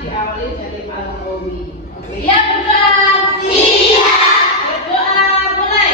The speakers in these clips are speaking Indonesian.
diawali dari al-qawi. Oke. Yang berdoa. Siap. Berdoa mulai.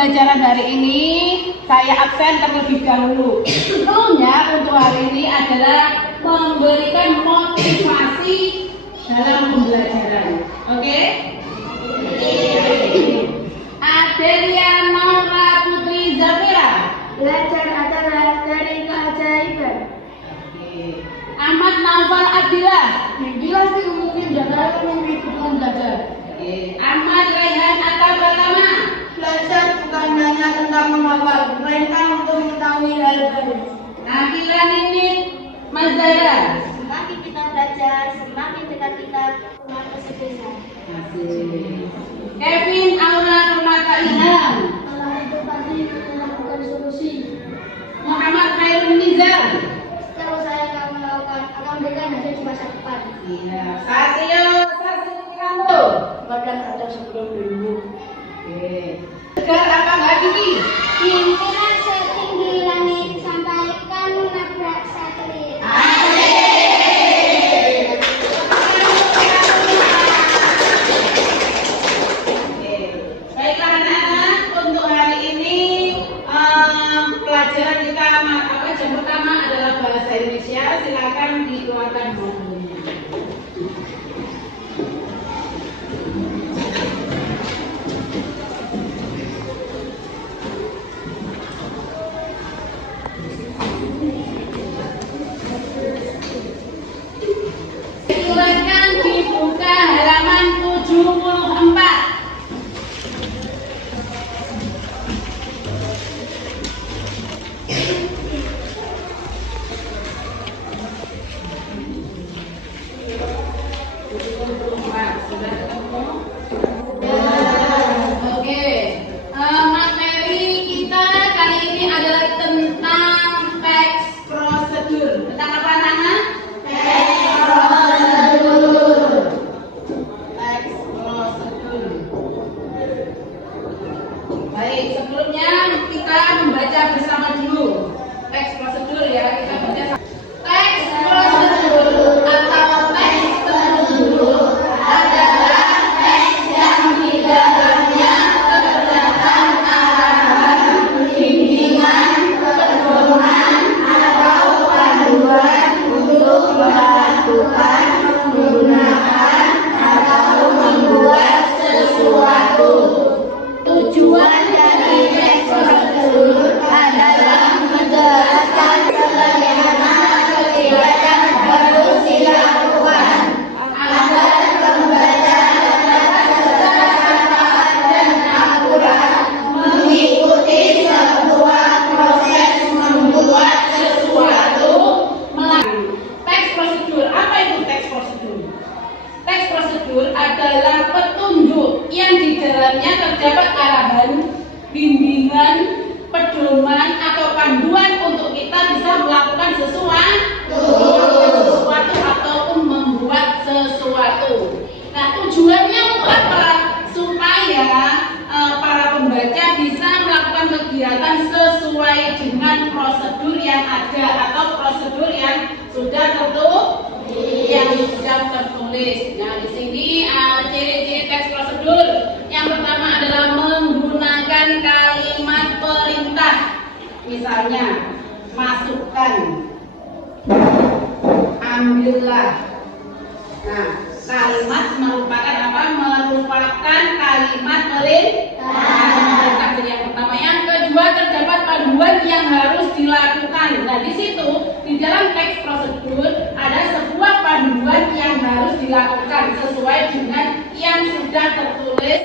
pembelajaran hari ini saya absen terlebih dahulu. Cluenya untuk hari ini adalah memberikan motivasi dalam pembelajaran. Oke? Adelia Nora Putri Zafira. Belajar adalah dari keajaiban. Ahmad Naufal Abdillah. Yang jelas itu mungkin dapat mimpi dengan belajar. Ahmad Raihan Atta Pratama. Belajar bukan hanya tentang menghafal, melainkan untuk mengetahui hal baru. Nabila Ninin Mazara. Semakin kita belajar, semakin dekat kita dengan kesuksesan. Kevin Aura Permata Ilham. Allah itu pasti menemukan solusi. Muhammad Khairul Nizar. Kalau saya akan melakukan, akan memberikan hasil di masa depan. Satrio Kirando. Bahkan ada sebelum dulu. Tegar Abang Habibie. Pimpinan setinggi langit sampaikan menabrak satelit. Baiklah anak-anak, untuk hari ini pelajaran kita jam pertama adalah bahasa Indonesia. Silakan dikeluarkan bukunya. Silakan dibuka halaman 74. Oke, materi kita kali ini adalah tentang teks prosedur. Tentang apa, Nana? Teks prosedur. Baik, sebelumnya kita membaca bersama dulu teks prosedur ya. Kita baca teks prosedur atau teks penunjuk adalah teks yang di dalamnya terdapat arahan, bimbingan, pedoman atau panduan untuk melakukan, menggunakan atau membuat sesuatu. Tujuan dari teks prosedur adalah menjelaskan bagaimana kegiatan harus dilakukan agar pembaca dapat secara tepat dan akurat mengikuti sebuah proses membuat sesuatu. Teks prosedur, apa itu teks prosedur? Teks prosedur adalah petunjuk yang di dalamnya terdapat arahan, bimbingan, pedoman atau panduan untuk kita bisa melakukan sesuatu ataupun membuat sesuatu. Nah, tujuannya untuk apa? Supaya para pembaca bisa melakukan kegiatan sesuai dengan prosedur yang ada atau prosedur yang sudah tertulis. Nah, di sini ciri-ciri teks prosedur. Yang pertama adalah menggunakan kalimat perintah. Misalnya, masukkan, ambillah. Nah, kalimat merupakan apa? Merupakan kalimat perintah. Jadi yang pertama. Yang kedua, terdapat panduan yang harus dilakukan. Nah, di situ di dalam teks prosedur ada sebuah panduan yang harus dilakukan sesuai dengan yang sudah tertulis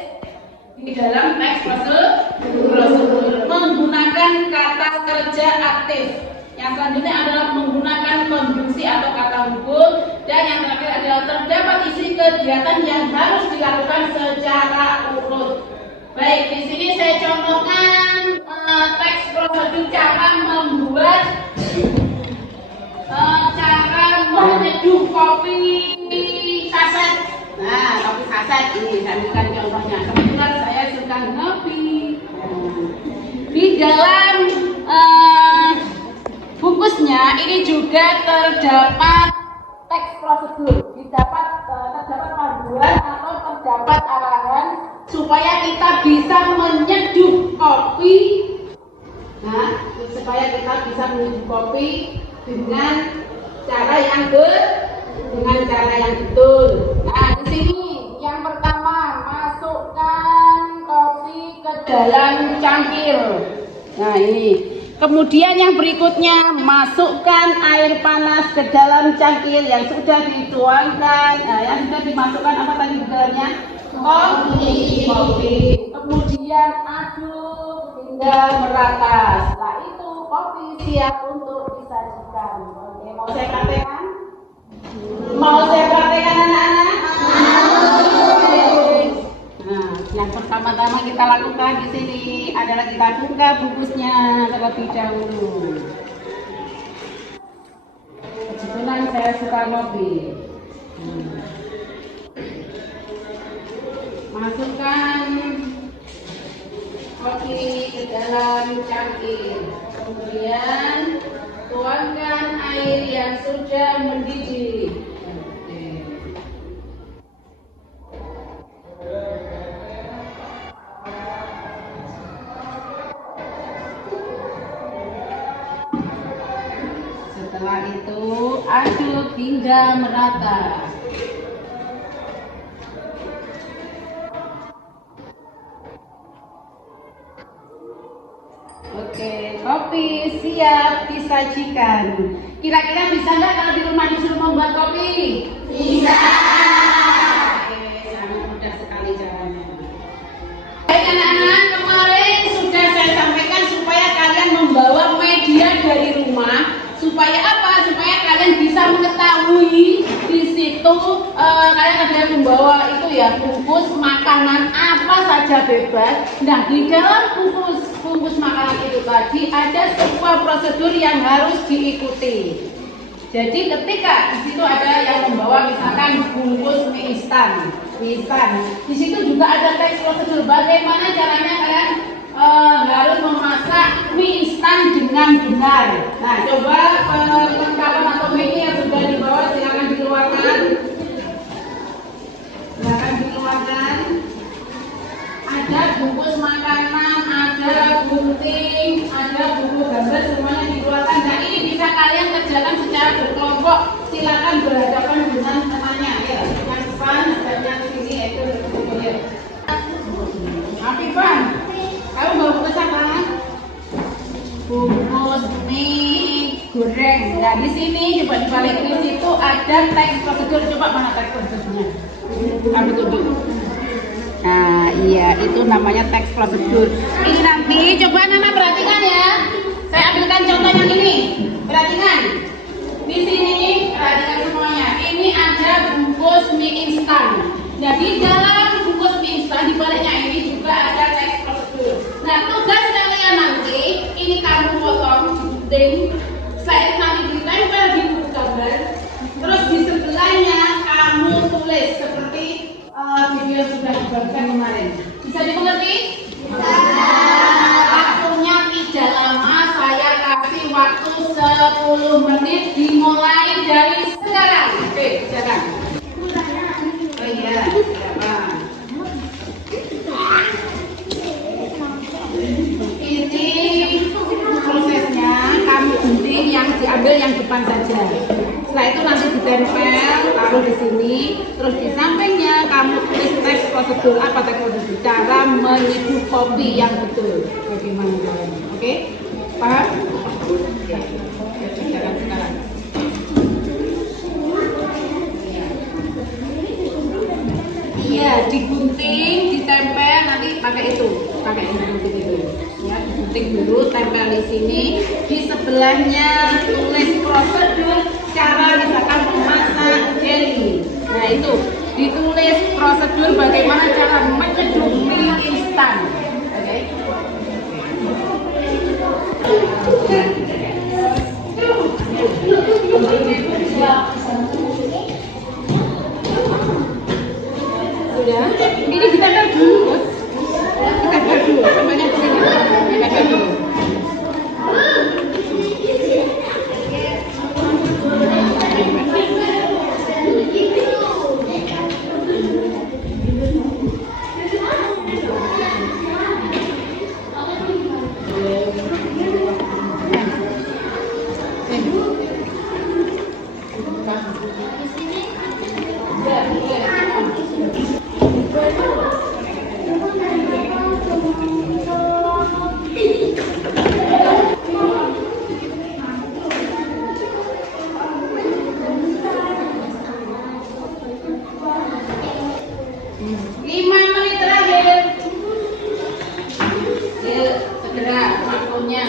di dalam teks prosedur. Menggunakan kata kerja aktif. Yang selanjutnya adalah menggunakan konjungsi atau kata hubung, dan yang terakhir adalah terdapat isi kegiatan yang harus dilakukan secara urut. Baik, di sini saya contohkan teks prosedur cara menyeduh kopi saset. Nah, kopi saset ini saya berikan contohnya. Kebetulan saya suka ngopi. Di dalam bungkusnya ini juga terdapat teks prosedur, terdapat panduan atau terdapat arahan supaya kita bisa menyeduh kopi. Nah, supaya kita bisa menyeduh kopi dengan cara yang betul. Nah, di sini yang pertama, masukkan kopi ke dalam cangkir. Nah, ini. Kemudian yang berikutnya, masukkan air panas ke dalam cangkir yang sudah dituangkan. Nah, yang sudah dimasukkan apa tadi di dalamnya? Kopi. Kemudian aduk hingga merata. Setelah itu kopi siap untuk disajikan. Oke, mau saya praktekkan? Mau saya praktekkan anak-anak? Nah, yang pertama-tama kita lakukan di sini adalah kita buka bungkusnya terlebih dahulu. Kebetulan saya suka kopi. Masukkan kopi ke dalam cangkir. Kemudian tuangkan air yang sudah mendidih. Setelah itu aduk hingga merata. Oke, kopi siap disajikan. Kira-kira bisa nggak kalau di rumah disuruh membuat kopi? Bisa. Oke, sangat mudah sekali caranya. Baik anak-anak, kemarin sudah saya sampaikan supaya kalian membawa media dari rumah. Supaya apa? Supaya kalian bisa mengetahui di situ kalian ada yang membawa itu ya bungkus makanan apa saja bebas. Nah, di dalam bungkus makanan itu tadi ada sebuah prosedur yang harus diikuti. Jadi ketika di situ ada yang membawa misalkan bungkus mie instan, di situ juga ada teks prosedur bagaimana caranya kalian harus memasak mie instan dengan benar. Nah, coba perlengkapan atau menu yang sudah dibawa silakan dikeluarkan. Silakan dikeluarkan. Ada bungkus makanan, ada gunting, ada buku gambar, semuanya dikeluarkan. Nah, ini bisa kalian kerjakan secara berkelompok. Silakan berhadapan dengan temannya. Ya, yang depan, yang sini, itu ya. Afifan, kamu bawa bungkus apa? Bungkus mie goreng. Nah, di sini coba dibalik di situ ada teks prosedur. Coba mana teks prosedurnya? Kamu tunjuk. Nah, iya, itu namanya teks prosedur. Ini nanti coba Nana perhatikan ya. Saya ambilkan contoh yang ini. Perhatikan. Di sini perhatikan semuanya. Ini ada bungkus mie instan. Nah, di dalam bungkus mie instan di baliknya ini juga ada teks prosedur. Nah, tugas kalian nanti ini kamu potong, digunting. Setelah itu nanti ditempel di buku gambar. Terus di sebelahnya kamu tulis seperti video yang sudah dibagikan kemarin. Bisa dimengerti? Bisa. Waktunya tidak lama, saya kasih waktu 10 menit dimulai dari sekarang. Oke, silakan. Oh iya, silakan. Ini prosesnya kamu gunting yang diambil yang depan saja. Setelah itu nanti ditempel, taruh di sini, terus di sampingnya kamu tulis teks prosedur. Apa teks prosedur? Cara menyeduh kopi yang betul. Bagaimana caranya? Oke? Paham? Ya. Sekarang. Iya, digunting, ditempel, nanti pakai itu, pakai gunting itu. Ya, digunting dulu, tempel di sini. Di sebelahnya tulis prosedur cara misalkan memasak jelly. Nah, itu ditulis prosedur bagaimana cara menyeduh mie instan. Oke? Sudah, ini ditempel dulu, ditempel dulu, tempelnya ke sini, ditempel dulu. Ya, boleh. Lima menit terakhir. Yuk, segera waktunya.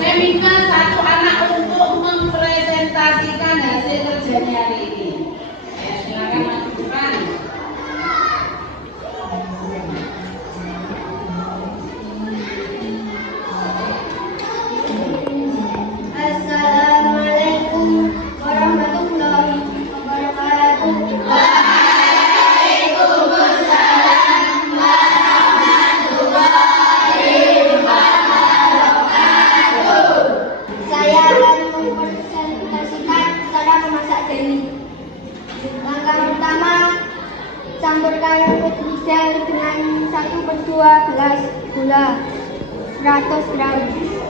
Saya minta satu anak untuk mempresentasikan hasil kerjanya hari ini. Ya, silakan lakukan. Assalamualaikum warahmatullahi wabarakatuh. Saya akan mempresentasikan cara memasak deli. Langkah pertama, campurkan kulit hijau dengan 1/2 gelas gula 100 gram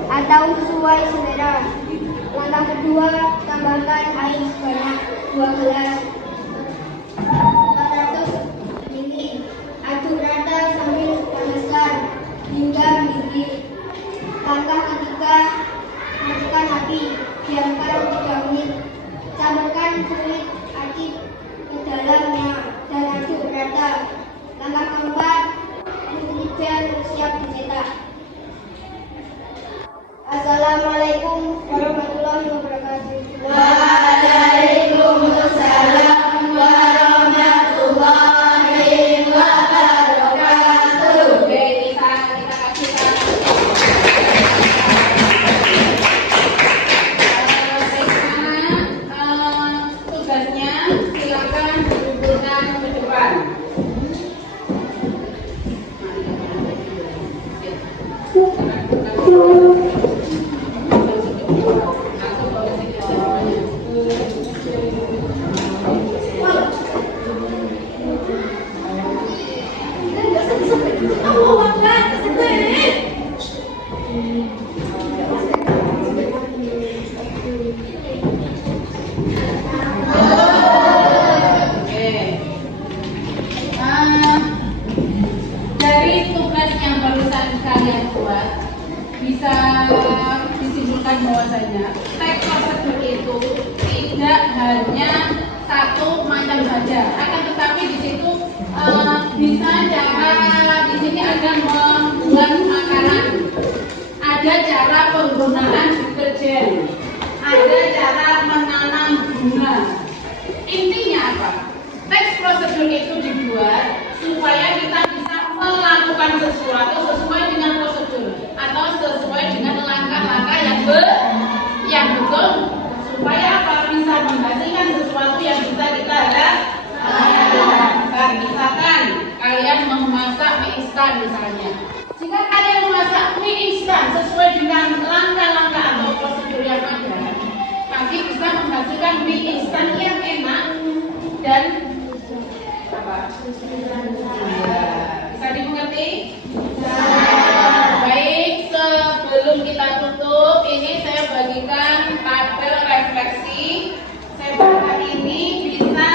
atau sesuai selera. Langkah kedua, tambahkan air sebanyak 2 gelas 400 ml. Aduk rata sambil panaskan hingga mendidih. Langkah ketiga, matikan api, diamkan 3 menit. Campurkan kulit acik ke dalamnya dan aduk rata. Langkah keempat, kulit hijau siap dicetak. Assalamualaikum warahmatullahi wabarakatuh. Waalaikumsalam warahmatullahi wabarakatuh. Oke, kita kasih tugasnya silakan dikumpulkan ke depan. Dari tugas yang barusan kalian buat, bisa disimpulkan bahwasanya teks prosedur itu tidak hanya satu macam saja, akan tetapi di situ bisa cara di sini ada membuat makanan, ada cara penggunaan deterjen, ada cara menanam bunga. Intinya apa? Teks prosedur itu dibuat supaya kita bisa melakukan sesuatu sesuai dengan prosedur atau sesuai dengan langkah-langkah yang betul supaya apa bisa menghasilkan sesuatu yang bisa kita harapkan. Misalkan kalian memasak mie instan misalnya. Jika kalian memasak mie instan sesuai dengan langkah-langkah atau prosedur yang ada, nanti bisa menghasilkan mie instan yang enak dan apa? Bisa dimengerti? Baik, sebelum kita tutup, ini saya bagikan tabel refleksi. Saya bagikan ini bisa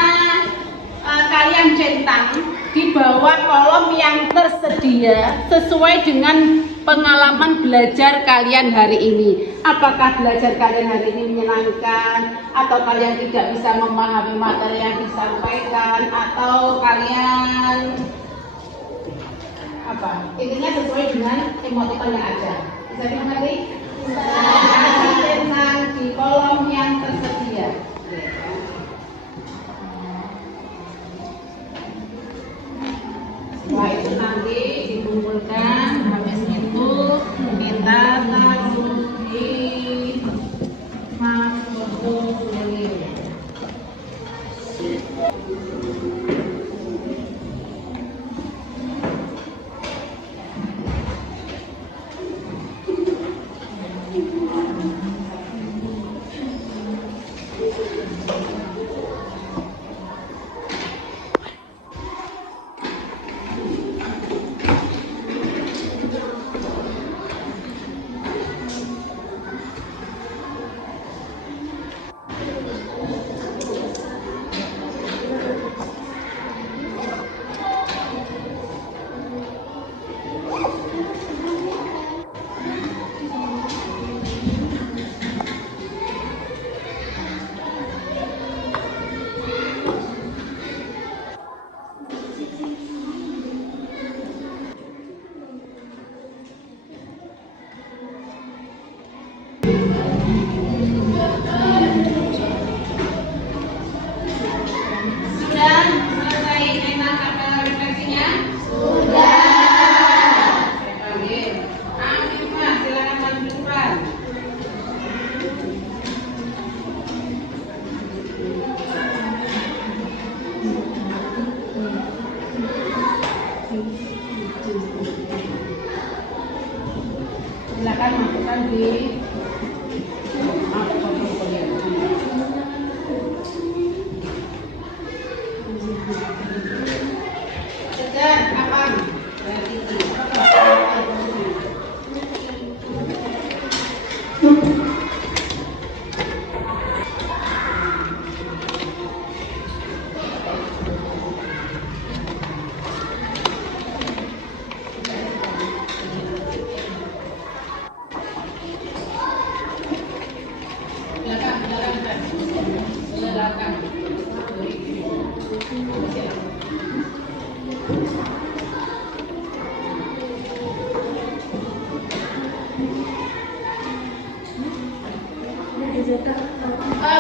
kalian centang di bawah kolom yang tersedia sesuai dengan pengalaman belajar kalian hari ini. Apakah belajar kalian hari ini menyenangkan, atau kalian tidak bisa memahami materi yang disampaikan, atau kalian apa? Intinya sesuai dengan emotikon yang ada. Bisa dimengerti? Bisa. Di kolom yang tersedia. Setelah itu nanti dikumpulkan, habis itu kita Kan di apa kalian? Kejar, apa?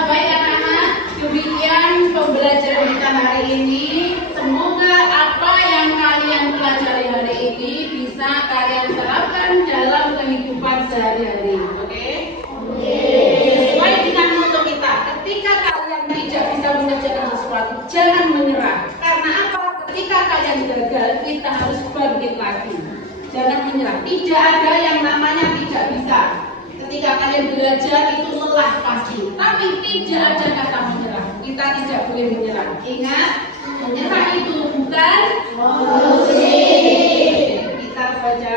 Baik anak-anak, demikian pembelajaran kita hari ini. Semoga apa yang kalian pelajari hari ini bisa kalian terapkan dalam kehidupan sehari-hari. Oke? Sesuai dengan motto kita, ketika kalian tidak bisa mengerjakan sesuatu, jangan menyerah. Karena apa? Ketika kalian gagal, kita harus bangkit lagi. Jangan menyerah. Tidak ada yang namanya tidak bisa. Ketika kalian belajar itu lelah pasti, tapi tidak ada kata menyerah. Kita tidak boleh menyerah. Ingat, menyerah itu bukan solusi. Kita baca